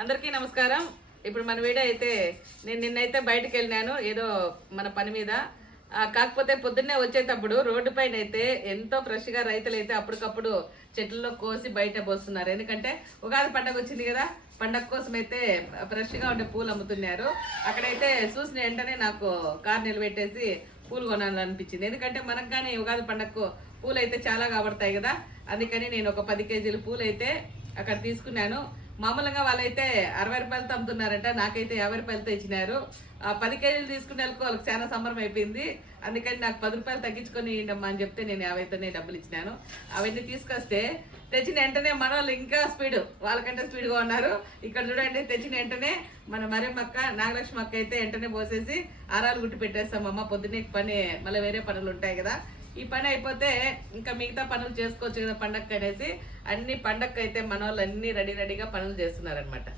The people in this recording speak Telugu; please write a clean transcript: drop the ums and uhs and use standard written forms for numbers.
అందరికీ నమస్కారం. ఇప్పుడు మన వీడియో అయితే నేను నిన్నైతే బయటకు వెళ్ళినాను ఏదో మన పని మీద. కాకపోతే పొద్దున్నే వచ్చేటప్పుడు రోడ్డు పైన అయితే ఎంతో ఫ్రెష్గా రైతులు అయితే అప్పటికప్పుడు చెట్లలో కోసి బయట పోస్తున్నారు. ఎందుకంటే ఉగాది పండగ వచ్చింది కదా, పండగ కోసం అయితే ఫ్రెష్గా ఉండే పూలు అమ్ముతున్నారు. అక్కడైతే చూసిన వెంటనే నాకు కారు నిలబెట్టేసి పూలు కొనాలనిపించింది. ఎందుకంటే మనకు కానీ ఉగాది పండగకు పూలు అయితే చాలా కాబడతాయి కదా, అందుకని నేను ఒక 10 కేజీల పూలు అయితే అక్కడ తీసుకున్నాను. మామూలుగా వాళ్ళైతే 60 రూపాయలతో అమ్ముతున్నారంట, నాకైతే 50 రూపాయలతో ఇచ్చినారు. 10 కేజీలు తీసుకునే వాళ్ళకి చాలా సంబరం అయిపోయింది. అందుకని నాకు 10 రూపాయలు తగ్గించుకొని ఇవ్వమ్మా అని చెప్తే నేను 50తోనే డబ్బులు ఇచ్చినాను. అవన్నీ తీసుకొస్తే తెచ్చిన వెంటనే మన వాళ్ళు ఇంకా స్పీడ్, వాళ్ళకంటే స్పీడ్గా ఉన్నారు. ఇక్కడ చూడండి, తెచ్చిన వెంటనే మన మరేమక్క నాగలక్ష్మి అక్క అయితే వెంటనే పోసేసి ఆరాలు గుట్టి పెట్టేస్తామమ్మ, పొద్దున్నే పని మళ్ళీ వేరే పనులు ఉంటాయి కదా, ఈ పని అయిపోతే ఇంకా మిగతా పనులు చేసుకోవచ్చు కదా పండగ అనేసి అన్ని పండగ అయితే మన వాళ్ళు అన్ని రెడీగా పనులు చేస్తున్నారనమాట.